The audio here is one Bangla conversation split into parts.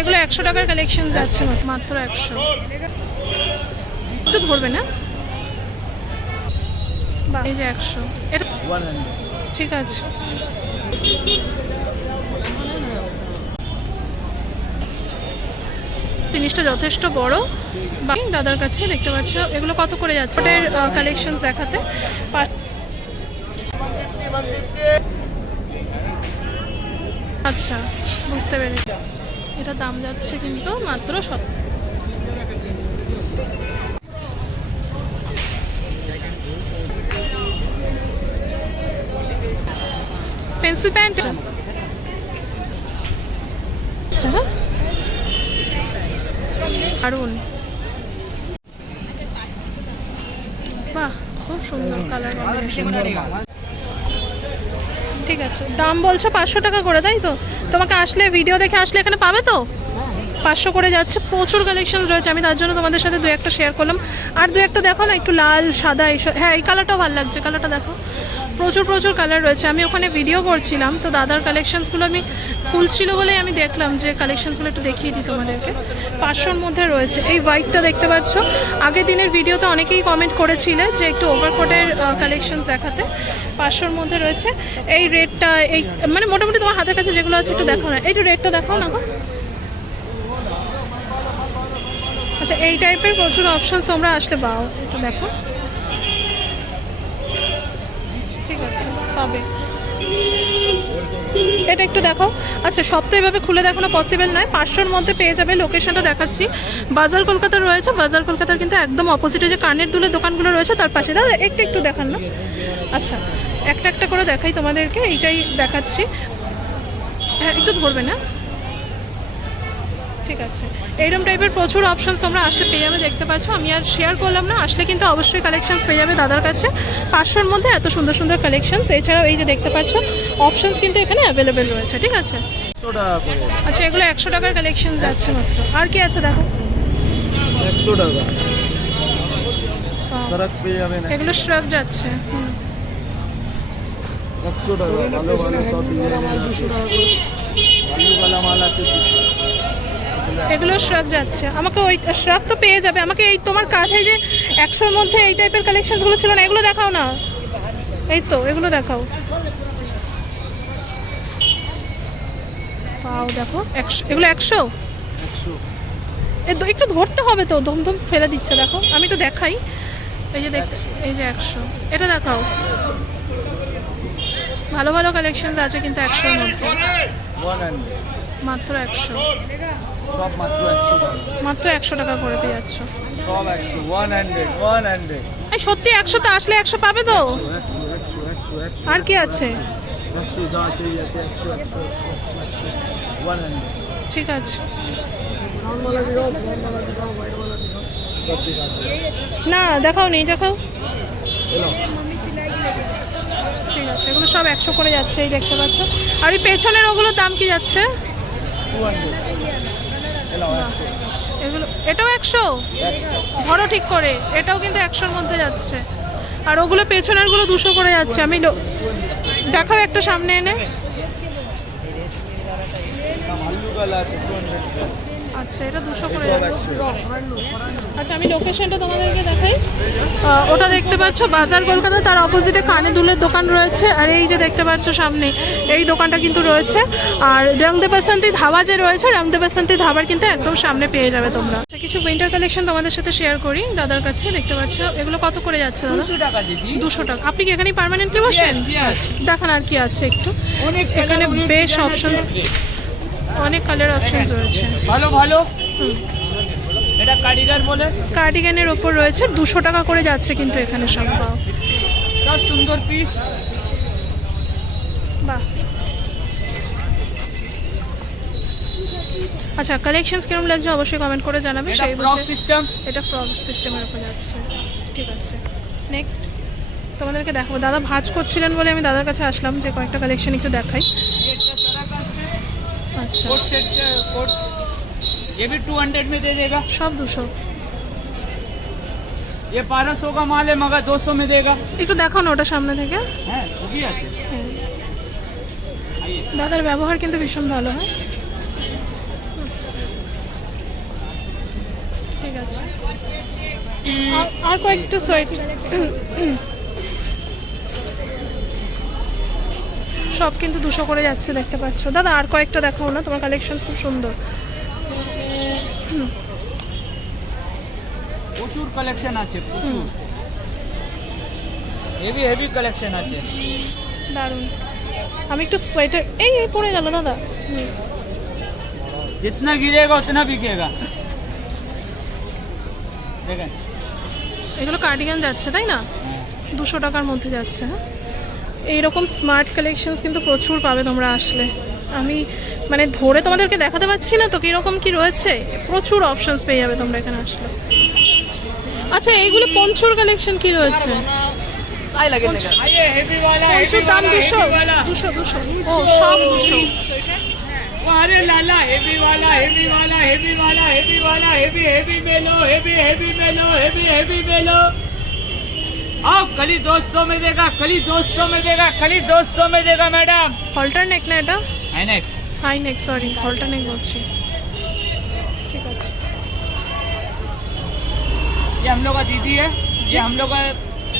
এগুলো 100 টাকার কালেকশন যাচ্ছে মাত্র 100। একটু ধরবে না? বাহ, এই যে 100, এটা 100। ঠিক আছে। জিনিসটা যথেষ্ট বড়। দাদার কাছে দেখতে পাচ্ছ এগুলো কত করে যাচ্ছে, ওটার কালেকশন দেখাতে। আচ্ছা, বুঝতে পেরেছি। এটা দাম যাচ্ছে কিন্তু মাত্র 70। পেন্সিল প্যান্ট দারুন, বাহ খুব সুন্দর কালার কম্বিনেশন। ঠিক আছে, দাম বলছো 500 টাকা করে, তাই তো? তোমাকে আসলে ভিডিও দেখে আসলে এখানে পাবে তো? 500 করে যাচ্ছে। প্রচুর কালেকশন রয়েছে, আমি তার জন্য তোমাদের সাথে দু একটা শেয়ার করলাম। আর দু একটা দেখো না, একটু লাল সাদা এইসব। হ্যাঁ, এই কালারটাও ভালো লাগছে, কালারটা দেখো। প্রচুর কালার রয়েছে। আমি ওখানে ভিডিও করছিলাম তো দাদার কালেকশনসগুলো আমি খুলছিল বলেই আমি দেখলাম যে কালেকশনসগুলো একটু দেখিয়ে দিই তোমাদেরকে। 500-র মধ্যে রয়েছে। এই হোয়াইটটা দেখতে পাচ্ছ, আগের দিনের ভিডিওতে অনেকেই কমেন্ট করেছিলে যে একটু ওভারকোটের কালেকশনস দেখাতে। 500-র মধ্যে রয়েছে। এই রেডটা, এই মানে মোটামুটি তোমার হাতের কাছে যেগুলো আছে একটু দেখো না, এইটু রেডটা দেখাও না গো। আচ্ছা, এই টাইপের প্রচুর অপশানস তোমরা আসলে পাও, একটু দেখো। ঠিক আছে, পাবে। এটা একটু দেখো। আচ্ছা, সব তো এভাবে খুলে দেখানো পসিবল নয়। 500-র মধ্যে পেয়ে যাবে। লোকেশনটা দেখাচ্ছি, বাজার কলকাতা রয়েছে। বাজার কলকাতার কিন্তু একদম অপোজিটে যে কানের দুলের দোকানগুলো রয়েছে তার পাশে। দাদা একটু দেখান না। আচ্ছা, একটা করে দেখাই তোমাদেরকে, এইটাই দেখাচ্ছি। হ্যাঁ, একটু ধরবে না? ঠিক আছে, এইরকম টাইপের প্রচুর অপশানস তোমরা আসলে পেয়ে যাবে, দেখতে পাচ্ছ। আমি আর শেয়ার করলাম না, আসলে কিন্তু অবশ্যই কালেকশনস পেয়ে যাবে দাদার কাছে। 500-র মধ্যে এত সুন্দর কালেকশনস। এছাড়াও এই যে দেখতে পাচ্ছ অপশানস কিন্তু এখানে অ্যাভেলেবেল রয়েছে। ঠিক আছে, আচ্ছা, এগুলো 100 টাকার কালেকশন যাচ্ছে মাত্র। আর কি আছে দেখো? 100 টাকা সরক পেয়ে যাবেন। এগুলো শ্রাক যাচ্ছে। 100 টাকা। ভালো সব ডিজাইনের আছে, ভালো মাল আছে। এগুলো শ্রাক যাচ্ছে। আমাকে ওই শ্রাক তো পেয়ে যাবে। আমাকে এই তোমার কাঁধে যে 100-র মধ্যে এই টাইপের কালেকশনসগুলো ছিল না, এগুলো দেখাও না। এই তো এগুলো দেখাও। পাও দেখো 100, এগুলো 100। একটু ধরতে হবে তো, ধুম ফেলে দিচ্ছে। দেখো আমি তো দেখাই, এই যে দেখতে, এই যে 100। এটা দেখাও। ভালো কালেকশনস আছে কিন্তু 100-র মধ্যে। মাত্র 100, সব মাত্র 100 টাকা। মাত্র 100 টাকা করে পেয়ে যাচ্ছ সব 100। 100। এই সত্যি 100-তে আসলে 100 পাবে তো? 100। আর কি আছে? 100 যা আছে, এই আছে 100। 100। ঠিক আছে, না দেখাও, নেই দেখাও। ঠিক আছে, এগুলো সব 100 করে যাচ্ছে, এই দেখতে পাচ্ছ। আর এই পেছনের ওগুলোর দাম কি যাচ্ছে? 200। এগুলো, এটাও 100। ধরো ঠিক করে, এটাও কিন্তু 100-র মধ্যে যাচ্ছে। আর ওগুলো পেছনেরগুলো 200 করে যাচ্ছে। আমি দেখাও একটা সামনে এনে। আচ্ছা, এটা 200 করে যাচ্ছে। আচ্ছা, আমি লোকেশনটা তোমাদেরকে দেখাই। ওটা দেখতে পাচ্ছ বাজার কলকাতা, তার অপোজিটে কানে দুলের দোকান রয়েছে। আর এই যে দেখতে পাচ্ছ সামনে এই দোকানটা কিন্তু রয়েছে। আর রং দে বাসন্তী ধাবা যে রয়েছে, রং দে বাসন্তী ধাবার কিন্তু একদম সামনে পেয়ে যাবে তোমরা। কিছু উইন্টার কালেকশন তোমাদের সাথে শেয়ার করি দাদার কাছে। দেখতে পাচ্ছ এগুলো কত করে যাচ্ছে দাদা? 200 টাকা। আপনি কি এখানে পার্মানেন্টলি বসেন? দেখান আর কি আছে একটু। এখানে বেশ অপশনস, অনেক কালার অপশনস রয়েছে। ভালো এটা কার্ডিগান বলে। কার্ডিগানের ওপর রয়েছে 200 টাকা করে যাচ্ছে কিন্তু এখানে সব। সুন্দর পিস। বাহ, আচ্ছা, কালেকশনস কিরকম লাগছে অবশ্যই কমেন্ট করে জানাবে। সেই বুঝে সিস্টেম, এটা ফ্রগ সিস্টেমের উপর যাচ্ছে। ঠিক আছে, নেক্সট তোমাদেরকে দেখাবো। দাদা ভাঁজ করছিলেন বলে আমি দাদার কাছে আসলাম যে কয়েকটা কালেকশন একটু দেখাই। अच्छा कोट सेट कोट ये भी 200 में दे देगा। सब 200। ये 1200 का माल है मगर 200 में देगा। একটু দেখাও না ওটা সামনে থেকে। হ্যাঁ খুবই আছে। দাদার ব্যবহার কিন্তু ভীষণ ভালো হয়। ঠিক আছে। আর কয়েকটা সোয়েটার, সব কিন্তু 200 করে যাচ্ছে দেখতে পাচ্ছ। দাদা আর কয়েকটা দেখাও না, তোমার কালেকশন খুব সুন্দর। প্রচুর কালেকশন আছে, প্রচুর হেভি হেভি কালেকশন আছে। দারুণ। আমি একটু সোয়েটার, এই এই পড়ে গেল দাদা। जितना गिरेगा उतना बिकेगा। দেখেন এগুলো কার্ডিগান যাচ্ছে তাই না, 200 টাকার মধ্যে যাচ্ছে। হ্যাঁ, এইরকম স্মার্ট কালেকশনস কিন্তু প্রচুর পাবে তোমরা আসলে। আমি মানে ধরে তোমাদেরকে দেখাতে পারছি না তো কীরকম কি রয়েছে, প্রচুর অপশনস পেয়ে যাবে তোমরা এখানে আসলে। আচ্ছা, এইগুলো পঞ্চুর কালেকশন কি রয়েছে? आइए हेवी वाला, পঞ্চুর দাম 200 200 200। ও সব 200। अरे लाला हेवी वाला, हेवी वाला, हेवी वाला, हेवी वाला, हेवी हेवी में लो, हेवी हेवी में लो, हेवी हेवी में लो। आओ कली 200 में देगा, कली 200 में देगा, कली 200 में देगा मैडम। হলটার নেক না এটা? है ना, হাই নেক, সরি হলটার নেক বলছি। ঠিক আছে। ये हम लोग का दीदी है, ये हम लोग का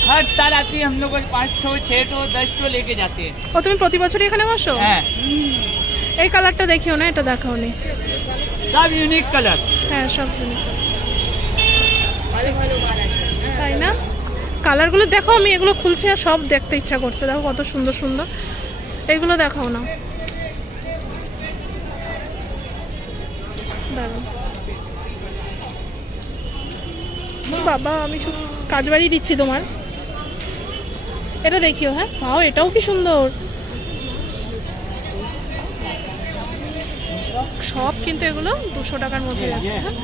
हर साल आती है, हम लोग को 5 ठो 6 ठो 10 ठो लेके जाते हैं। ও তুমি প্রতি বছরই এখানে বসো? हैं এই কালারটা দেখিও না, এটা দেখাওনি। सब यूनिक कलर। হ্যাঁ সব unique। তাই না, কালারগুলো দেখো, আমি এগুলো খুলছি আর সব দেখতে ইচ্ছা করছে। দেখো কত সুন্দর সুন্দর, এগুলো দেখাও না। দারুণ। বাবা আমি সব কাজ বাড়িয়ে দিচ্ছি তোমার। এটা দেখিও। হ্যাঁ পাও, এটাও কি সুন্দর। সব কিন্তু এগুলো 200 টাকার মধ্যে যাচ্ছে। হ্যাঁ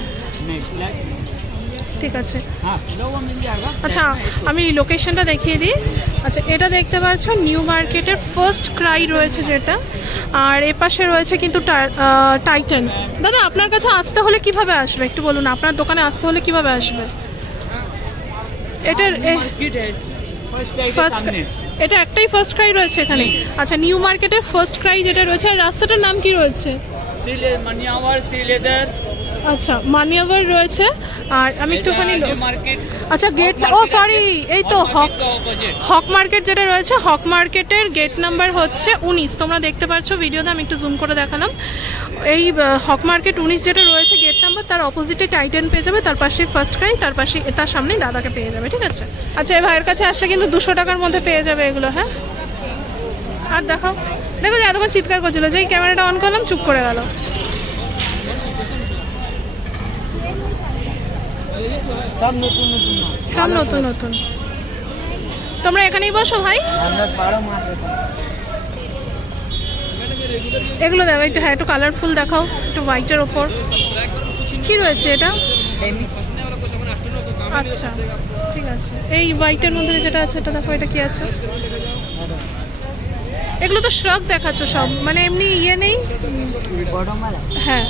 ঠিক আছে। हाँ लोगों मिल जाएगा। আচ্ছা আমি লোকেশনটা দেখিয়ে দিই। আচ্ছা এটা দেখতে পাচ্ছ নিউ মার্কেটের ফার্স্ট ক্রাই রয়েছে যেটা, আর এপাশে রয়েছে কিন্তু টাইটান। দাদা আপনার কাছে আসতে হলে কিভাবে আসবে একটু বলুন, আপনার দোকানে আসতে হলে কিভাবে আসবে? এটার मार्केट है फर्स्ट टाइम के ফার্স্ট, सामने। এটা একটাই ফার্স্ট ক্রাই রয়েছে এখানে। আচ্ছা নিউ মার্কেটের ফার্স্ট ক্রাই যেটা রয়েছে, আর রাস্তাটার নাম কি রয়েছে? मनियावर सी लेदर। আচ্ছা মানিয়াবার রয়েছে। আর আমি একটুখানি मार्केट। আচ্ছা গেট, ও সরি এই তো হক মার্কেট যেটা রয়েছে, হক মার্কেটের গেট নাম্বার হচ্ছে 19। তোমরা দেখতে পাচ্ছ ভিডিওতে, আমি একটু জুম করে দেখালাম। এই হক মার্কেট 19 যেটা রয়েছে গেট নাম্বার, তার অপোজিটে টাইটান পেয়ে যাবে, তার পাশে ফার্স্ট ক্রাই, তার পাশে তার সামনেই দাদাকে পেয়ে যাবে। ঠিক আছে। আচ্ছা এই ভাইয়ের কাছে আসলে কিন্তু 200 টাকার মধ্যে পেয়ে যাবে এগুলো। হ্যাঁ আর দেখাও, দেখো যে এতক্ষণ চিৎকার করছিল, যেই ক্যামেরাটা অন করলাম চুপ করে গেল। सब नতুন नতুন माल। সব নতুন নতুন। তোমরা এখানেই বসো ভাই। আমরা 12 মাস এগুলো দেখো একটু, হ্যাঁ একটু কালারফুল দেখাও, একটু হোয়াইটের ওপর কি রয়েছে এটা? আচ্ছা ঠিক আছে। এই হোয়াইটের মধ্যে যেটা আছে এটা দেখো, এটা কি আছে? এগুলো তো শ্রক দেখাচ্ছ সব, মানে এমনি ইয়ে নেই? বড় মাল। হ্যাঁ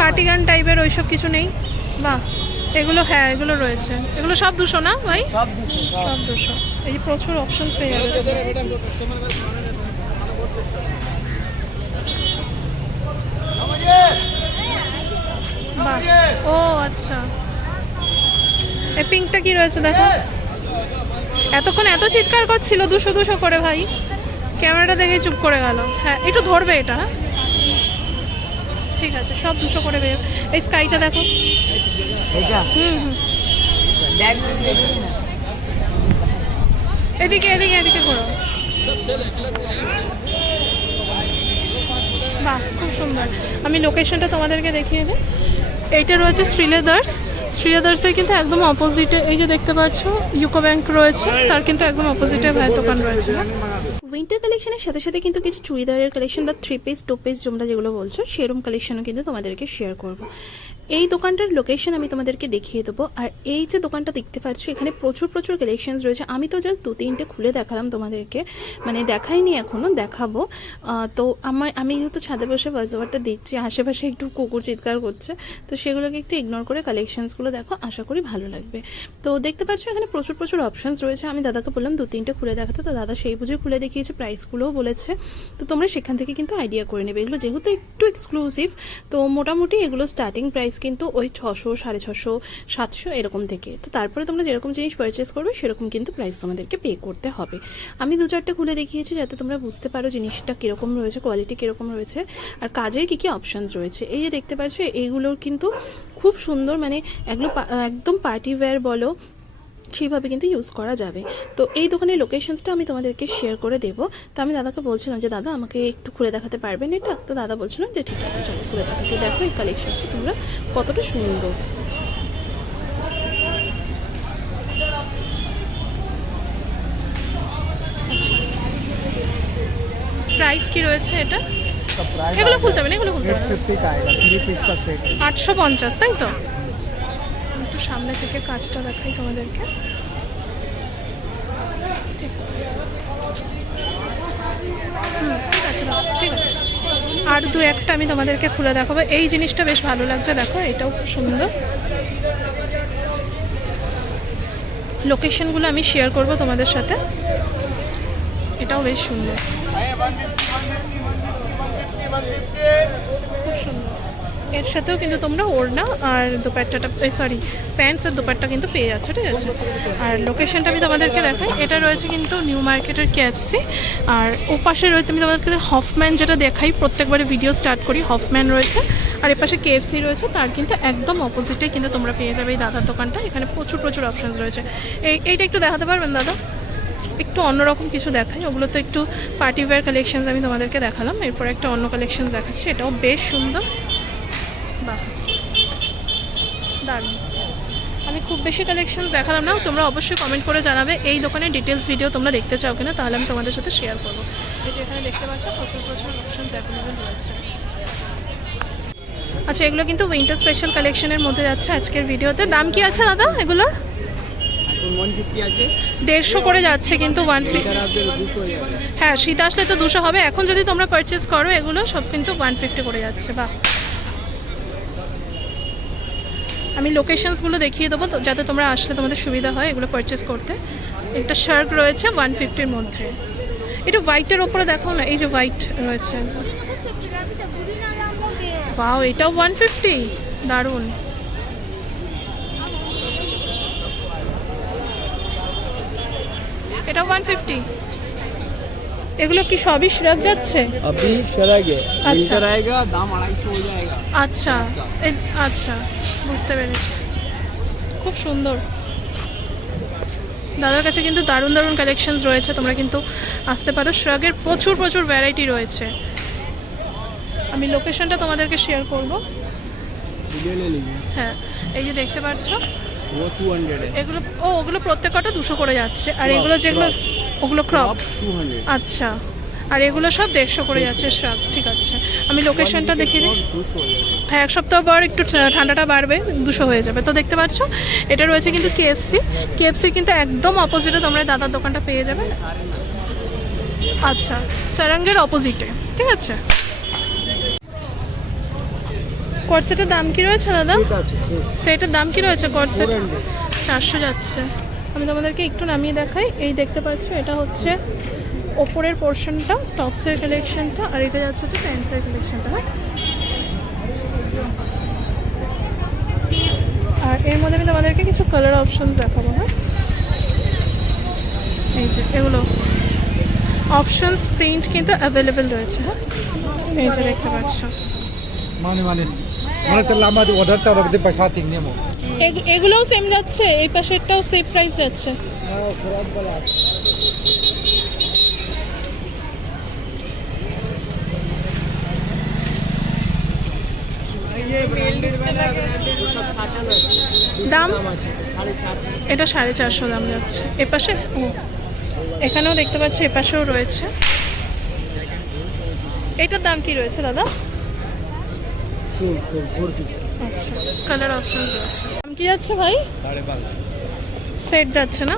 কার্টিগান টাইপের ওইসব কিছু নেই? বাহ এগুলো, হ্যাঁ এগুলো রয়েছে। এগুলো সব 200 না ভাই? সব 200। সব 200। এই যে প্রচুর অপশনস পেয়ে যাবে। বাহ ও আচ্ছা, এই পিঙ্কটা কি রয়েছে দেখো? এতক্ষণ এত চিৎকার করছিল 200 200 করে, ভাই ক্যামেরাটা দেখে চুপ করে গেল। হ্যাঁ একটু ধরবে এটা। হ্যাঁ ঠিক আছে, সব 200 করে পেয়ে। এই স্কাইটা দেখো। এইটা হুম হুম, এদিকে এদিকে এদিকে করো। বাহ খুব সুন্দর। আমি লোকেশনটা তোমাদেরকে দেখিয়ে দিই। এইটা রয়েছে শ্রীলেদার্স। শ্রীলেদার্সের কিন্তু একদম অপোজিটে এই যে দেখতে পাচ্ছ ইউকো ব্যাংক রয়েছে, তার কিন্তু একদম অপোজিটে ভাইয়ের দোকান রয়েছে। উইন্টার কালেকশনের সাথে সাথে কিন্তু কিছু চুড়িদারের কালেকশন বা 3 পিস 2 পিস তোমরা যেগুলো বলছো সেরকম কালেকশনও কিন্তু তোমাদেরকে শেয়ার করব। এই দোকানটার লোকেশন আমি তোমাদেরকে দেখিয়ে দেবো। আর এই যে দোকানটা দেখতে পাচ্ছ এখানে প্রচুর প্রচুর কালেকশনস রয়েছে। আমি তো জাস্ট 2-3টে খুলে দেখালাম তোমাদেরকে, মানে দেখাইনি এখনও, দেখাবো। তো আমি যেহেতু ছাদে বসে ভয়েস ওভারটা দিচ্ছি, আশেপাশে একটু কুকুর চিৎকার করছে, তো সেগুলোকে একটু ইগনোর করে কালেকশনসগুলো দেখো, আশা করি ভালো লাগবে। তো দেখতে পাচ্ছ এখানে প্রচুর প্রচুর অপশনস রয়েছে। আমি দাদাকে বললাম 2-3টে খুলে দেখাতে, তো দাদা সেই বুঝে খুলে দেখিয়েছে, প্রাইসগুলোও বলেছে। তো তোমরা সেখান থেকে কিন্তু আইডিয়া করে নেবে। এগুলো যেহেতু একটু এক্সক্লুসিভ, তো মোটামুটি এগুলো স্টার্টিং প্রাইস প্রাইস কিন্তু ওই 600, 650, 700 এরকম থেকে। তো তারপরে তোমরা যেরকম জিনিস পারচেস করবে সেরকম কিন্তু প্রাইস তোমাদেরকে পে করতে হবে। আমি 2-4টা খুলে দেখিয়েছি যাতে তোমরা বুঝতে পারো জিনিসটা কীরকম রয়েছে, কোয়ালিটি কীরকম রয়েছে, আর কাজের কী কী অপশানস রয়েছে। এই যে দেখতে পাচ্ছ এইগুলোর কিন্তু খুব সুন্দর, মানে এগুলো একদম পার্টি ওয়্যার বলো সেইভাবে কিন্তু ইউজ করা যাবে। তো এই দোকানের লোকেশনসটা আমি তোমাদেরকে শেয়ার করে দেবো। তো আমি দাদাকে বলছিলাম যে দাদা আমাকে একটু খুলে দেখাতে পারবেন এটা? তো দাদা বলছিলাম যে ঠিক আছে চলো খুলে দেখাতে। দেখো এই কালেকশনসটা তোমরা কতটা সুন্দর। প্রাইস কি রয়েছে এটা? इसका प्राइस এগুলো খুলতে হবে না, এগুলো খুলতে হবে না। 850 का आएगा, 3 पीस का सेट। 850, তাই তো? একটু সামনে থেকে কাজটা দেখাই তোমাদেরকে। ঠিক ঠিক আছে দাও, ঠিক আছে। আর 2-1টা আমি তোমাদেরকে খুলে দেখাবো। এই জিনিসটা বেশ ভালো লাগছে, দেখো এটাও খুব সুন্দর। লোকেশনগুলো আমি শেয়ার করব তোমাদের সাথে। এটাও বেশ সুন্দর, খুব সুন্দর। এর সাথেও কিন্তু তোমরা ওড়না আর দোপাট্টাটা, সরি প্যান্টস আর দোপাট্টা কিন্তু পেয়ে যাচ্ছ, ঠিক আছে। আর লোকেশনটা আমি তোমাদেরকে দেখাই। এটা রয়েছে কিন্তু নিউ মার্কেটের কেএফসি, আর ওপাশে রয়েছে আমি তোমাদেরকে হফম্যান, যেটা দেখাই প্রত্যেকবারে ভিডিও স্টার্ট করি, হফম্যান রয়েছে। আর এপাশে কেএফসি রয়েছে, তার কিন্তু একদম অপোজিটে কিন্তু তোমরা পেয়ে যাবে এই দাদার দোকানটা। এখানে প্রচুর প্রচুর অপশানস রয়েছে। এইটা একটু দেখাতে পারবেন দাদা? একটু অন্যরকম কিছু দেখাই। ওগুলো তো একটু পার্টি ওয়্যার কালেকশনস আমি তোমাদেরকে দেখালাম, এরপর একটা অন্য কালেকশন দেখাচ্ছি। এটাও বেশ সুন্দর, বাহ দারুণ। আমি খুব বেশি কালেকশন দেখালাম না, তোমরা অবশ্যই কমেন্ট করে জানাবে এই দোকানের ডিটেলস ভিডিও তোমরা দেখতে চাও কিনা, তাহলে আমি তোমাদের সাথে শেয়ার করবো। এই যে এখানে দেখতে পাচ্ছ প্রচুর প্রচুর অপশনস অ্যাভেলেবেল রয়েছে। আচ্ছা, এগুলো কিন্তু উইন্টার স্পেশাল কালেকশনের মধ্যে যাচ্ছে আজকের ভিডিওতে। দাম কি আছে দাদা এগুলোর? 150 আছে, 150 করে যাচ্ছে কিন্তু 150। হ্যাঁ, শীত আসলে তো 200 হবে। এখন যদি তোমরা পারচেস করো এগুলো সব কিন্তু 150 করে যাচ্ছে। বাহ, আমি লোকেশনসগুলো দেখিয়ে দেবো যাতে তোমরা আসলে তোমাদের সুবিধা হয় এগুলো পারচেস করতে। একটা শার্ট রয়েছে 150-র মধ্যে। এটা হোয়াইটের ওপরে দেখো না, এই যে হোয়াইট রয়েছে, বাও এটাও 150, দারুণ। এটাও 150। এগুলো কি সবই শ্রাগ যাচ্ছে? अभी शरागे अच्छा। विंटर आएगा, दाम 250 हो जाएगा। আচ্ছা আচ্ছা, বুঝতে পেরেছি। খুব সুন্দর। দাদার কাছে কিন্তু দারুণ দারুণ কালেকশনস রয়েছে, তোমরা কিন্তু আসতে পারো। শ্রাগের প্রচুর প্রচুর ভ্যারাইটি রয়েছে। আমি লোকেশনটা তোমাদেরকে শেয়ার করব। वीडियो ले लीजिए, হ্যাঁ, এই যে দেখতে পাচ্ছ वो 200 है। এগুলো, ওগুলো প্রত্যেকটা 200 করে যাচ্ছে। আর এগুলো যেগুলো, ওগুলো ক্রপ। 200 আচ্ছা, আর এগুলো সব 150 করে যাচ্ছে শ্রাগ, ঠিক আছে। আমি লোকেশনটা দেখিয়ে দিই। 200 हो जाएगा। হ্যাঁ, এক সপ্তাহ পর একটু ঠান্ডাটা বাড়বে, 200 হয়ে যাবে। তো দেখতে পাচ্ছ এটা রয়েছে কিন্তু কেএফসি কিন্তু একদম অপোজিটে তোমরা দাদার দোকানটা পেয়ে যাবে। আচ্ছা, সারাঙ্গের অপোজিটে, ঠিক আছে। কর্সেটের দাম কি রয়েছে দাদা? ठीक আছে, সেটার দাম কি রয়েছে কর্সেট? 400 400 যাচ্ছে। আমি তোমাদেরকে একটু নামিয়ে দেখাই। এই দেখতে পাচ্ছ এটা হচ্ছে ওপরের পোর্শনটা, টপসের কালেকশনটা, আর এটা যাচ্ছে হচ্ছে প্যান্টসের কালেকশনটা। হ্যাঁ, আর এর মধ্যে আমি তোমাদেরকে কিছু কালার অপশনস দেখাবো। হ্যাঁ, এই যে এগুলো অপশনস প্রিন্ট কিন্তু অ্যাভেলেবেল রয়েছে। হ্যাঁ, এই যে দেখতে পাচ্ছ। माने माने মানে তো লাম্বা অর্ডারটা রাখতে পয়সা তিননে মো। এগুলোও সেম যাচ্ছে, এই পাশেরটাও সেম প্রাইস যাচ্ছে। দাম এটা 450 দাম যাচ্ছে। এপাশে এখানেও দেখতে পাচ্ছি, এপাশেও রয়েছে। এটার দাম কি রয়েছে দাদা? सेम 450। আচ্ছা, কালার অপশন রয়েছে। দাম কি যাচ্ছে ভাই? 550। সেট যাচ্ছে না?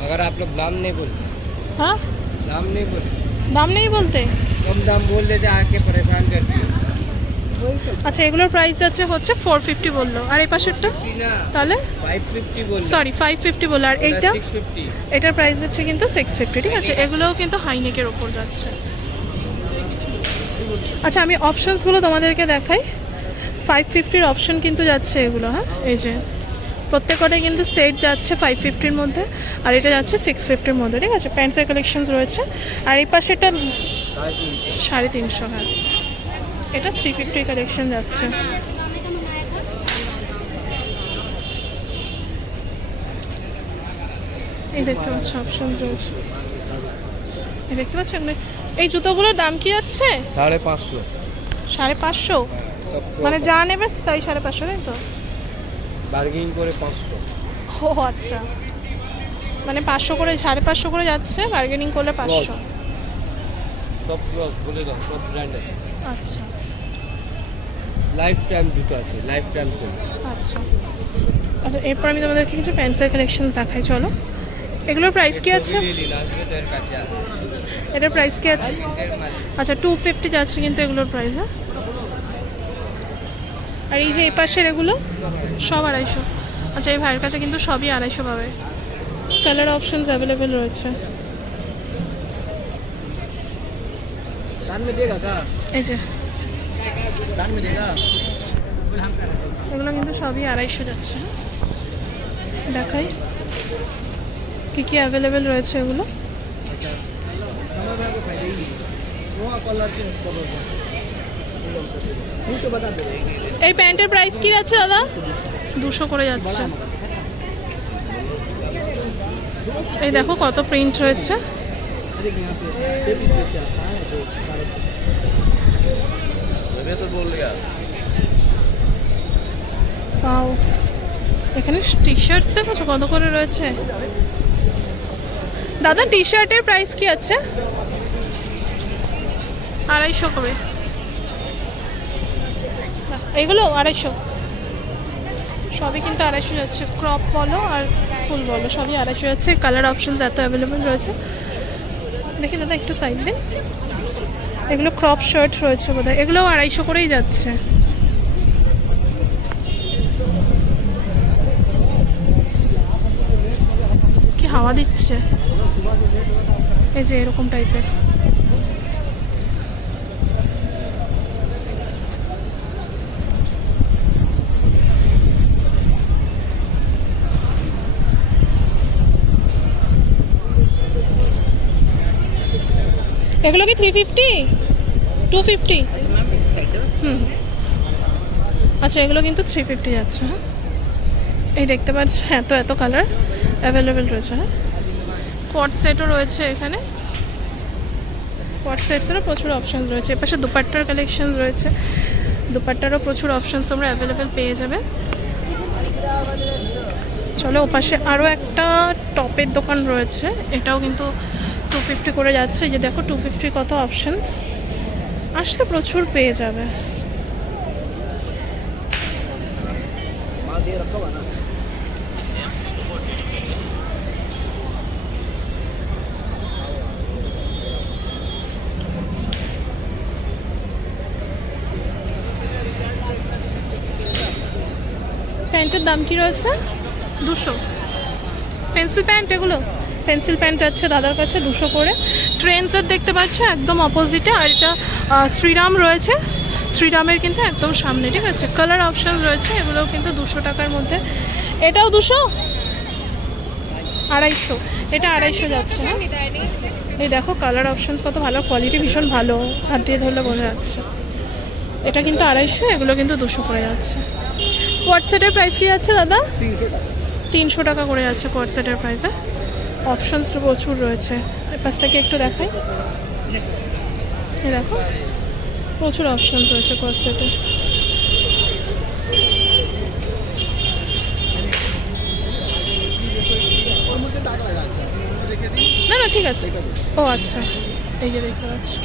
मगर आप लोग दाम नहीं बोलते, হ্যাঁ, दाम नहीं बोलते, দাম নেই বলতে। कम दाम बोल देते, आके परेशान करते हैं। আচ্ছা, এগুলোর প্রাইস যাচ্ছে হচ্ছে 450 বললো। আর এই পাশেরটা ना তাহলে 550 बोल, সরি 550 বললো। আর এইটা 650। এটার প্রাইস যাচ্ছে কিন্তু 650, ঠিক আছে। এগুলোও কিন্তু হাইনেকের ওপর যাচ্ছে। আচ্ছা আমি অপশানসগুলো তোমাদেরকে দেখাই। 550-র অপশন কিন্তু যাচ্ছে এগুলো, হ্যাঁ এই যে প্রত্যেকটাই কিন্তু সেট যাচ্ছে 550-র মধ্যে, আর এটা যাচ্ছে 650-র মধ্যে, ঠিক আছে। প্যান্টসের কালেকশনস রয়েছে, আর এই পাশে এটা 350, হ্যাঁ এটা 350 কালেকশন যাচ্ছে। এই দেখতে পাচ্ছ অপশনস রয়েছে, এই দেখতে পাচ্ছ। এই জুতোগুলোর দাম কি যাচ্ছে? 550। 550, মানে যা নেবে তাই 550, তাই তো? বার্গেনিং করে 500। ও আচ্ছা, মানে 500 করে, 550 করে যাচ্ছে, বার্গেনিং করলে 500। সব ক্রস বলে দাও, সব ব্র্যান্ডের। আচ্ছা লাইফ টাইম জুতো আছে, লাইফ টাইম সেল। আচ্ছা আচ্ছা, এরপর আমি তোমাদেরকে কিছু পেন্সিল কালেকশন দেখাই, চলো। এগুলোর প্রাইস কি আছে? এটার প্রাইস কি আছে? আচ্ছা 250 যাচ্ছে কিন্তু এগুলোর প্রাইস, হ্যাঁ। আর এই যে এই পাশের এগুলো সব 250। আচ্ছা এই ভাইয়ের কাছে কিন্তু সবই 250 পাবে। কালার অপশনস অ্যাভেলেবেল রয়েছে। এই যে এগুলো কিন্তু সবই 250 যাচ্ছে, হ্যাঁ। দেখাই কি কি অ্যাভেলেবেল রয়েছে এগুলো। এই প্যান্টের প্রাইস কি আছে দাদা? 200 করে যাচ্ছে। এই দেখো কত প্রিন্ট রয়েছে। পাও এখানে টি শার্টস দেখো কত করে রয়েছে। দাদা টি শার্টের প্রাইস কি আছে? 250 করে। এইগুলো 250, সবই কিন্তু 250 যাচ্ছে। ক্রপ বলো আর ফুল বলো সবই 250 যাচ্ছে। কালার অপশনস এত অ্যাভেলেবেল রয়েছে। দেখি দাদা একটু সাইড দিন। এগুলো ক্রপ শার্ট রয়েছে বোধহয়, এগুলোও 250 করেই যাচ্ছে। কি হাওয়া দিচ্ছে, এই যে এরকম টাইপের। এগুলো কি 350, 250? হুম আচ্ছা এগুলো কিন্তু 350 যাচ্ছে, হ্যাঁ। এই দেখতে পাচ্ছ এত কালার অ্যাভেলেবেল রয়েছে, হ্যাঁ। কোয়ার্ড সেটও রয়েছে এখানে। কোয়ার্ড সেটসেরও প্রচুর অপশান রয়েছে। এপাশে দুপাট্টার কালেকশন রয়েছে, দুপাট্টারও প্রচুর অপশান তোমরা অ্যাভেলেবেল পেয়ে যাবে। চলো ওপাশে আরও একটা টপের দোকান রয়েছে, এটাও কিন্তু 250 করে যাচ্ছে। এই যে দেখো 250 কত অপশানস, আসলে প্রচুর পেয়ে যাবে। প্যান্টের দাম কি রয়েছে? 200। পেন্সিল প্যান্ট, এগুলো পেন্সিল প্যান্ট যাচ্ছে দাদার কাছে 200 করে। ট্রেন্ডসের দেখতে পাচ্ছ একদম অপোজিটে, আর এটা শ্রীরাম রয়েছে, শ্রীরামের কিন্তু একদম সামনে, ঠিক আছে। কালার অপশান রয়েছে, এগুলোও কিন্তু 200 টাকার মধ্যে। এটাও 200, 250, এটা 250 যাচ্ছে, হ্যাঁ। এই দেখো কালার অপশানস কত ভালো, কোয়ালিটি ভীষণ ভালো, হাত দিয়ে ধরলে বোঝা যাচ্ছে। এটা কিন্তু 250, এগুলো কিন্তু 200 করে যাচ্ছে। কোয়ার্ড সেটের প্রাইস কি যাচ্ছে দাদা? 300 টাকা করে যাচ্ছে কোয়ার্ড সেটের প্রাইসে। অপশানস প্রচুর রয়েছে। এর পাশ থেকে একটু দেখাই, এই দেখো প্রচুর অপশানস রয়েছে কোয়ার্ড সেটের। না ঠিক আছে। ও আচ্ছা, এই যে দেখতে পাচ্ছি।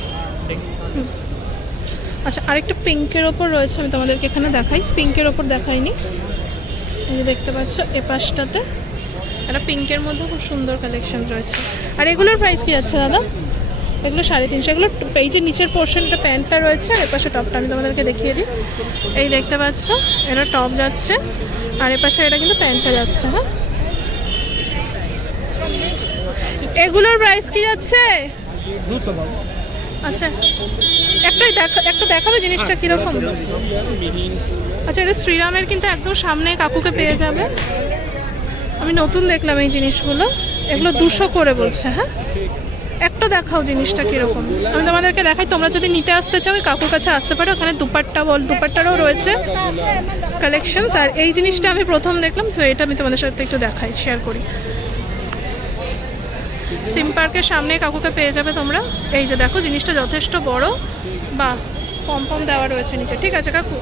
আচ্ছা আরেকটা পিঙ্কের ওপর রয়েছে, আমি তোমাদেরকে এখানে দেখাই। পিঙ্কের ওপর দেখাইনি, এই যে দেখতে পাচ্ছ এ পাশটাতে একটা পিঙ্কের মধ্যে খুব সুন্দর কালেকশন রয়েছে। আর এগুলোর প্রাইস কি আছে দাদা? এগুলো 350। এগুলো পেজের নিচের পোর্শনটা প্যান্টটা রয়েছে, আর এপাশে টপটা আমি তোমাদেরকে দেখিয়ে দিই। এই দেখতে পাচ্ছ এটা টপ যাচ্ছে, আর এপাশে এটা কিন্তু প্যান্টটা যাচ্ছে, হ্যাঁ। এগুলোর প্রাইস কি যাচ্ছে? আচ্ছা একটা দেখাবে জিনিসটা কিরকম। আচ্ছা, এটা শ্রীরামের কিন্তু একদম সামনে কাকুকে পেয়ে যাবে। আমি নতুন দেখলাম এই জিনিসগুলো, এগুলো 200 করে বলছে। হ্যাঁ, একটা দেখাও জিনিসটা কিরকম, আমি তোমাদেরকে দেখাই। তোমরা যদি নিতে আসতে চাও ওই কাকুর কাছে আসতে পারো, ওখানে দুপাট্টারও রয়েছে কালেকশনস। আর এই জিনিসটা আমি প্রথম দেখলাম, তো এটা আমি তোমাদের সাথে একটু দেখাই, শেয়ার করি। সিম পার্কের সামনে কাকুকে পেয়ে যাবে তোমরা। এই যে দেখো জিনিসটা যথেষ্ট বড়, বা পম দেওয়া রয়েছে নিচে। ঠিক আছে কাকু,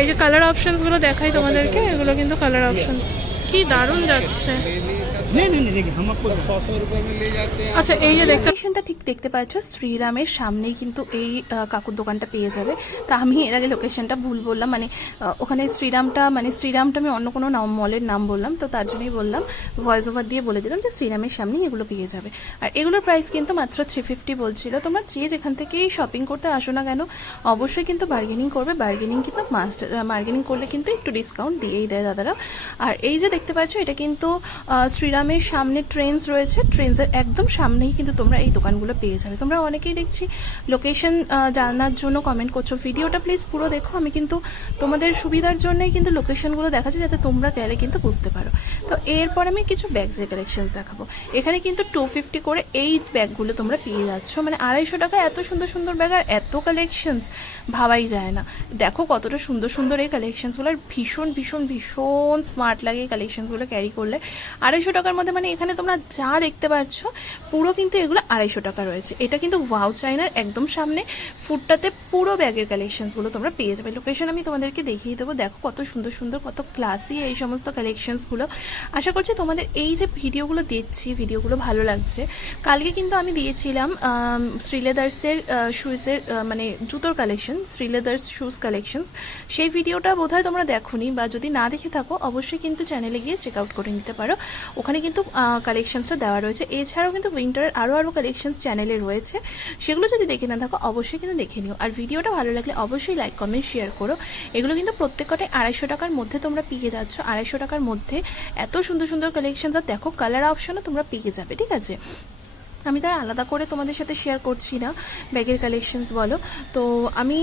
এই যে কালার অপশনসগুলো দেখাই তোমাদেরকে, এগুলো কিন্তু কালার অপশনস কি দারুণ যাচ্ছে। আচ্ছা, এই যে লোকেশনটা ঠিক দেখতে পাচ্ছ শ্রীরামের সামনেই কিন্তু এই কাকুর দোকানটা পেয়ে যাবে। তা আমি এর আগে লোকেশনটা ভুল বললাম, মানে ওখানে শ্রীরামটা আমি অন্য কোনো মলের নাম বললাম, তো তার জন্যই বললাম, ভয়েস ওভার দিয়ে বলে দিলাম যে শ্রীরামের সামনেই এগুলো পেয়ে যাবে। আর এগুলোর প্রাইস কিন্তু মাত্র 350 বলছিল। তোমরা যে যেখান থেকেই শপিং করতে আসো না কেন অবশ্যই কিন্তু বার্গেনিং করবে, বার্গেনিং কিন্তু মাস্ট। বার্গেনিং করলে কিন্তু একটু ডিসকাউন্ট দিয়েই দেয় দাদারা। আর এই যে দেখতে পাচ্ছ এটা কিন্তু শ্রীরামের সামনে ট্রেন্স রয়েছে, ট্রেন্সের একদম সামনেই কিন্তু তোমরা এই দোকানগুলো পেয়ে যাবে। তোমরা অনেকেই দেখছি লোকেশন জানার জন্য কমেন্ট করছো, ভিডিওটা প্লিজ পুরো দেখো। আমি কিন্তু তোমাদের সুবিধার জন্যই কিন্তু লোকেশনগুলো দেখাচ্ছি, যাতে তোমরা গেলে কিন্তু বুঝতে পারো। তো এরপর আমি কিছু ব্যাগসের কালেকশন দেখাবো। এখানে কিন্তু 250 করে এই ব্যাগগুলো তোমরা পেয়ে যাচ্ছ, মানে 250 টাকা এত সুন্দর সুন্দর ব্যাগ আর এত কালেকশনস ভাবাই যায় না। দেখো কতটা সুন্দর সুন্দর এই কালেকশনসগুলো, আর ভীষণ ভীষণ ভীষণ স্মার্ট লাগে এই কালেকশনসগুলো ক্যারি করলে। 250 টাকার মধ্যে, মানে এখানে তোমরা যা দেখতে পাচ্ছ পুরো কিন্তু এগুলো 250 টাকা রয়েছে। এটা কিন্তু ওয়াও চাইনার একদম সামনে ফুটটাতে পুরো ব্যাগের কালেকশনসগুলো তোমরা পেয়ে যাবে। লোকেশন আমি তোমাদেরকে দেখিয়ে দেবো। দেখো কত সুন্দর সুন্দর, কত ক্লাসি এই সমস্ত কালেকশনসগুলো। আশা করছি তোমাদের এই যে ভিডিওগুলো দিচ্ছি, ভিডিওগুলো ভালো লাগছে। কালকে কিন্তু আমি দিয়েছিলাম শ্রীলেদার্সের শুজের, মানে জুতোর কালেকশন, শ্রীলেদার্স শুজ কালেকশনস। সেই ভিডিওটা বোধহয় তোমরা দেখোনি, বা যদি না দেখে থাকো অবশ্যই কিন্তু চ্যানেলে গিয়ে চেক আউট করে নিতে পারো। ওখানে কিন্তু কালেকশনসটা দেওয়া রয়েছে। এছাড়াও কিন্তু উইন্টারের আরও কালেকশনস চ্যানেলে রয়েছে, সেগুলো যদি দেখে না থাকো অবশ্যই কিন্তু দেখে নিও। আর ভিডিওটা ভালো লাগলে অবশ্যই লাইক কমেন্ট শেয়ার করো। এগুলো কিন্তু প্রত্যেকটাই 250 টাকার মধ্যে তোমরা পেয়ে যাচ্ছ। 250 টাকার মধ্যে এত সুন্দর সুন্দর কালেকশনস, আর দেখো কালার অপশনও তোমরা পেয়ে যাবে। ঠিক আছে, আমি তার আলাদা করে তোমাদের সাথে শেয়ার করছি না ব্যাগের কালেকশনস বলো। তো আমি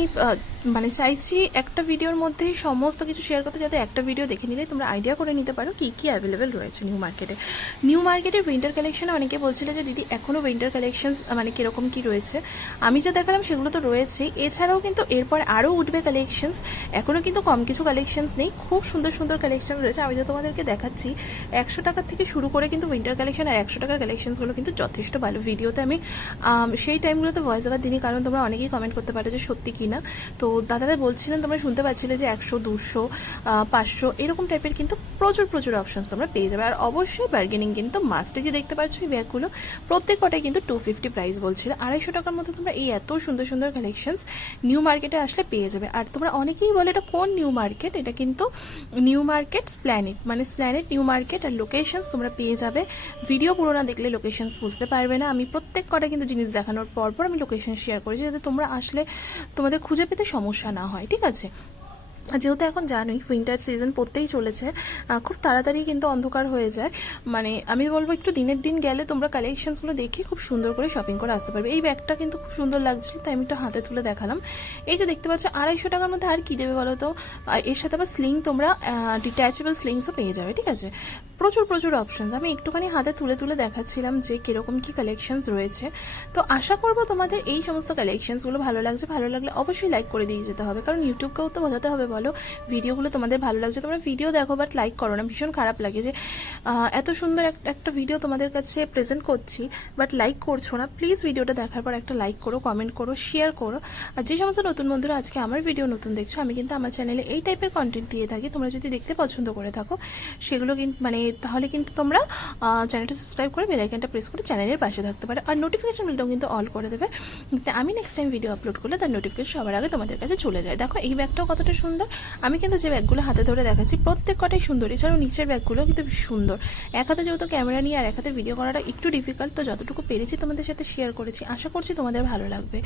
মানে চাইছি একটা ভিডিওর মধ্যেই সমস্ত কিছু শেয়ার করতে, যাতে একটা ভিডিও দেখে নিলে তোমরা আইডিয়া করে নিতে পারো কী কী অ্যাভেলেবেল রয়েছে নিউ মার্কেটে উইন্টার কালেকশনে। অনেকে বলছিলে যে দিদি এখনও উইন্টার কালেকশনস মানে কীরকম কী রয়েছে। আমি যা দেখালাম সেগুলো তো রয়েছেই, এছাড়াও কিন্তু এরপর আরও উঠবে কালেকশনস। এখনও কিন্তু কম কিছু কালেকশনস নেই, খুব সুন্দর সুন্দর কালেকশন রয়েছে। আমি তো তোমাদেরকে দেখাচ্ছি 100 টাকা থেকে শুরু করে কিন্তু উইন্টার কালেকশন, আর 100 টাকার কালেকশনসগুলো কিন্তু যথেষ্ট ভালো। ভিডিওতে আমি সেই টাইমগুলোতে ভয়েস ওভার দিনই, কারণ তোমরা অনেকেই কমেন্ট করতে পারো যে সত্যি কি না। তো দাদারা বলছিলেন, তোমরা শুনতে পাচ্ছিলে যে 100, 200, 500 এরকম টাইপের কিন্তু প্রচুর অপশনস তোমরা পেয়ে যাবে। আর অবশ্যই বার্গেনিং কিন্তু মাস্ট। যে দেখতে পাচ্ছ এই ব্যাগগুলো প্রত্যেকটাই কিন্তু 250 প্রাইস বলছিল। 250 টাকার মধ্যে তোমরা এই এত সুন্দর সুন্দর কালেকশনস নিউ মার্কেটে আসলে পেয়ে যাবে। আর তোমরা অনেকেই বলে এটা কোন নিউ মার্কেট, এটা কিন্তু নিউ মার্কেট স্প্ল্যানেট, মানে স্প্ল্যানেট নিউ মার্কেট। আর লোকেশনস তোমরা পেয়ে যাবে, ভিডিও পুরো না দেখলে লোকেশনস বুঝতে পারবে না। আমি প্রত্যেক কটা কিন্তু জিনিস দেখানোর পর আমি লোকেশন শেয়ার করেছি, যাতে তোমরা আসলে তোমাদের খুঁজে পেতে সমস্যা না হয়। ঠিক আছে, যেহেতু এখন জানোই উইন্টার সিজন পড়তেই চলেছে, খুব তাড়াতাড়ি কিন্তু অন্ধকার হয়ে যায়। মানে আমি বলবো একটু দিনের দিন গেলে তোমরা কালেকশনসগুলো দেখে খুব সুন্দর করে শপিং করে আসতে পারবে। এই ব্যাগটা কিন্তু খুব সুন্দর লাগছিল, তাই আমি একটু হাতে তুলে দেখালাম। এই যে দেখতে পাচ্ছ 250 টাকার মধ্যে আর কী দেবে বলো তো। এর সাথে আবার স্লিং, তোমরা ডিট্যাচেবল স্লিংসও পেয়ে যাবে। ঠিক আছে, প্রচুর অপশনস। আমি একটুখানি হাতে তুলে দেখাচ্ছিলাম যে কীরকম কী কালেকশনস রয়েছে। তো আশা করবো তোমাদের এই সমস্ত কালেকশনসগুলো ভালো লাগছে। ভালো লাগলে অবশ্যই লাইক করে দিয়ে যেতে হবে, কারণ ইউটিউবকেও তো বোঝাতে হবে বলো ভিডিওগুলো তোমাদের ভালো লাগছে। তোমরা ভিডিও দেখো বাট লাইক করো না, ভীষণ খারাপ লাগে যে এত সুন্দর একটা ভিডিও তোমাদের কাছে প্রেজেন্ট করছি বাট লাইক করছো না। প্লিজ ভিডিওটা দেখার পর একটা লাইক করো, কমেন্ট করো, শেয়ার করো। আর যে সমস্ত নতুন বন্ধুরা আজকে আমার ভিডিও নতুন দেখছো, আমি কিন্তু আমার চ্যানেলে এই টাইপের কন্টেন্ট দিয়ে থাকি। তোমরা যদি দেখতে পছন্দ করে থাকো সেগুলো কিন্তু মানে তাহলে কিন্তু তোমরা চ্যানেলটা সাবস্ক্রাইব করে বেল আইকনটা প্রেস করে চ্যানেলের পাশে থাকতে পারো। আর নোটিফিকেশন বেলটাও কিন্তু অল করে দেবে, আমি নেক্সট টাইম ভিডিও আপলোড করলে তার নোটিফিকেশন সবার আগে তোমাদের কাছে চলে যায়। দেখো এই ব্যাগটাও কতটা সুন্দর। আমি কিন্তু যে ব্যাগগুলো হাতে ধরে দেখাচ্ছি প্রত্যেক কটাই সুন্দর। এছাড়াও নিচের ব্যাগগুলো কিন্তু সুন্দর। এক হাতে যেহেতু ক্যামেরা নিয়ে আর এক হাতে ভিডিও করাটা একটু ডিফিকাল্ট, তো যতটুকু পেরেছি তোমাদের সাথে শেয়ার করেছি। আশা করছি তোমাদের ভালো লাগবে।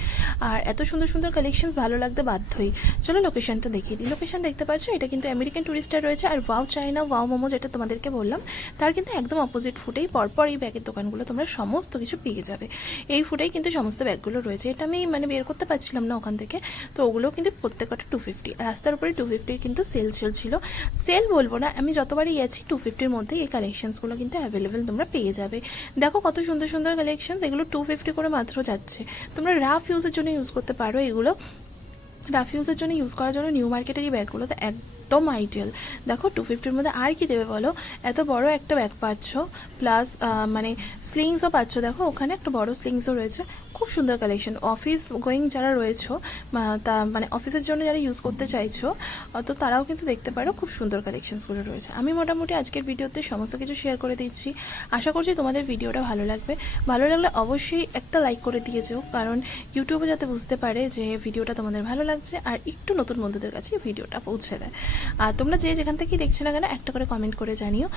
আর এত সুন্দর সুন্দর কালেকশনস ভালো লাগতে বাধ্যই। চলো লোকেশনটা দেখিয়ে দিই। লোকেশন দেখতে পাচ্ছ, এটা কিন্তু আমেরিকান টুরিস্টার রয়েছে। আর ওয়াও চাইনা, ওয়াও মোমো যেটা তোমাদেরকে বললাম, করলাম তার কিন্তু একদম অপোজিট ফুটেই পরপর এই ব্যাগের দোকানগুলো তোমরা সমস্ত কিছু পেয়ে যাবে। এই ফুটেই কিন্তু সমস্ত ব্যাগগুলো রয়েছে। এটা আমি মানে বের করতে পারছিলাম না ওখান থেকে, তো ওগুলো কিন্তু প্রত্যেকটা 250। রাস্তার উপরে 250 কিন্তু সেল ছিল। সেল বলবো না, আমি যতবারই গেছি 250-র মধ্যে এই কালেকশনসগুলো কিন্তু অ্যাভেলেবেল তোমরা পেয়ে যাবে। দেখো কত সুন্দর সুন্দর কালেকশনস, এগুলো 250 করে মাত্র যাচ্ছে। তোমরা রাফ ইউজের জন্য ইউজ করতে পারো। এগুলো রাফ ইউজের জন্য ইউজ করার জন্য নিউ মার্কেটের এই ব্যাগগুলো তো একদম আইডিয়াল। দেখো 250-র মধ্যে আর কি দেবে বলো, এত বড় একটা ব্যাগ পাচ্ছ, প্লাস মানে স্লিংসও পাচ্ছ। দেখো ওখানে একটা বড় স্লিংসও রয়েছে, খুব সুন্দর কালেকশন। অফিস গোয়িং যারা রয়েছো তা মানে অফিসের জন্য যারা ইউজ করতে চাইছো তো তারাও কিন্তু দেখতে পারো, খুব সুন্দর কালেকশনসগুলো রয়েছে। আমি মোটামুটি আজকের ভিডিওতে সমস্ত কিছু শেয়ার করে দিচ্ছি। আশা করছি তোমাদের ভিডিওটা ভালো লাগবে। ভালো লাগলে অবশ্যই একটা লাইক করে দিয়ে যেও, কারণ ইউটিউবে যাতে বুঝতে পারে যে ভিডিওটা তোমাদের ভালো লাগছে আর একটু নতুন বন্ধুদের কাছে ভিডিওটা পৌঁছে দেয়। আর তোমরা যে যেখান থেকে দেখছো না কেন একটা করে কমেন্ট করে জানিও।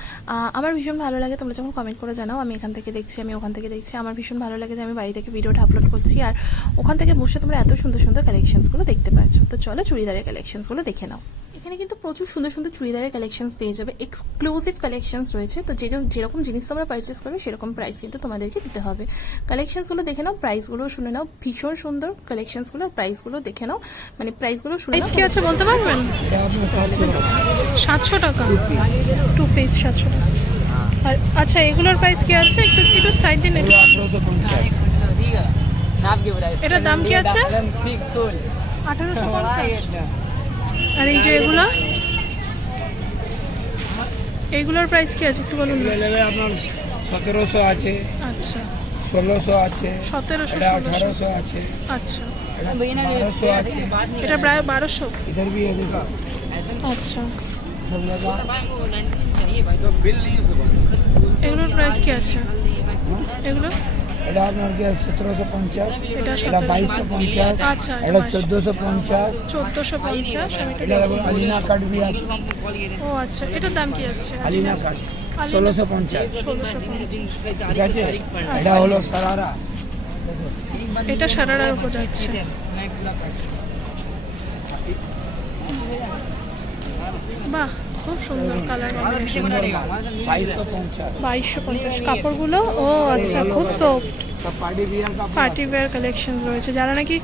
আমার ভীষণ ভালো লাগে তোমরা যখন কমেন্ট করে জানাও আমি এখান থেকে দেখছি, আমি ওখান থেকে দেখছি। আমার ভীষণ ভালো লাগে যে আমি বাড়ি থেকে ভিডিওটা আপলোড করছি আর ওখান থেকে বসে তোমরা এত সুন্দর সুন্দর কালেকশনসগুলো দেখতে পারছো। তো চলো চুড়িদারের কালেকশনসগুলো দেখে নাও। এখানে কিন্তু প্রচুর সুন্দর সুন্দর চুড়িদারের কালেকশনস পেয়ে যাবে, এক্সক্লুসিভ কালেকশনস রয়েছে। তো যেরকম জিনিস তোমরা পারচেস করবে সেরকম প্রাইস কিন্তু তোমাদেরকে দিতে হবে। কালেকশনসগুলো দেখে নাও, প্রাইসগুলো শুনে নাও। ভীষণ সুন্দর কালেকশনসগুলো, প্রাইসগুলো দেখে নাও, মানে প্রাইসগুলো শুনে নাও। কি আছে বলতে পারবেন? 700 টাকা 2 পিস 700 টাকা। আর আচ্ছা এগুলোর প্রাইস কি আছে? একটু একটু সাইড দিন। এটার দাম কি আছে? 1850। আর এই যে এইগুলোর প্রাইস কি আছে একটু বলুন না। আপনার 1700 আছে, আচ্ছা 1600 আছে, 1700 এটা 1600 1800 আছে, আচ্ছা এটা 1200 আছে, এটা প্রায় 1200। इधर भी है देखो আচ্ছা सब लगा। এগুলোর প্রাইস কি আছে? এগুলো এটা আপনার কি 1750, এটা এটা 2250, আচ্ছা এটা 1450, 1450। আমি একটু এটা দেখুন আলিনা কাট भी আছে, ও আচ্ছা এটার দাম কি আছে? আলিনা কাট 1650, 1650। ঠিক আছে। এটা হলো সারারা, এটা সারারার উপর যাচ্ছে। বাহ খুব সুন্দর কালার কম্বিনেশন। 2250, 2250 কাপড়গুলো। ও আচ্ছা খুব সফট सब पार्टी वियर का পার্টি ওয়্যার কালেকশনস রয়েছে। যারা নাকি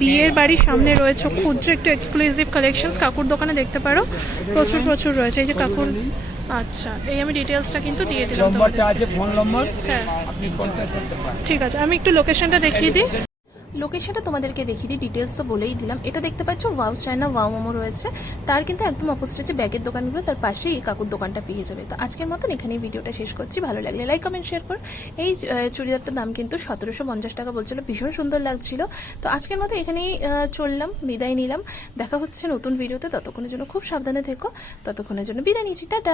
বিয়ের বাড়ির সামনে রয়েছে, খুঁজছে একটু এক্সক্লুসিভ কালেকশনস, কাকুর দোকানে দেখতে পারো প্রচুর রয়েছে। এই যে কাকুর, আচ্ছা এই আমি ডিটেলসটা কিন্তু দিয়ে দিলাম তোমাদের। নম্বরটা আছে, ফোন নম্বর, হ্যাঁ আপনি কন্ট্যাক্ট করতে পারেন। ঠিক আছে, আমি একটু লোকেশনটা দেখিয়ে দিই। লোকেশনটা তোমাদেরকে দেখিয়ে দিই, ডিটেলস তো বলেই দিলাম। এটা দেখতে পাচ্ছ ওয়াও চায়না ওয়াও মোমো রয়েছে, তার কিন্তু একদম অপোজিট হচ্ছে ব্যাগের দোকানগুলো, তার পাশেই এই কাকুর দোকানটা পেয়ে যাবে। তো আজকের মতন এখানেই ভিডিওটা শেষ করছি। ভালো লাগলে লাইক কমেন্ট শেয়ার করো। এই চুড়িদারটার দাম কিন্তু 1750 টাকা বলছিল, ভীষণ সুন্দর লাগছিল। তো আজকের মতো এখানেই চললাম, বিদায় নিলাম। দেখা হচ্ছে নতুন ভিডিওতে, ততক্ষণের জন্য খুব সাবধানে থেকো। ততক্ষণের জন্য বিদায় নিচ্ছি, টাটা।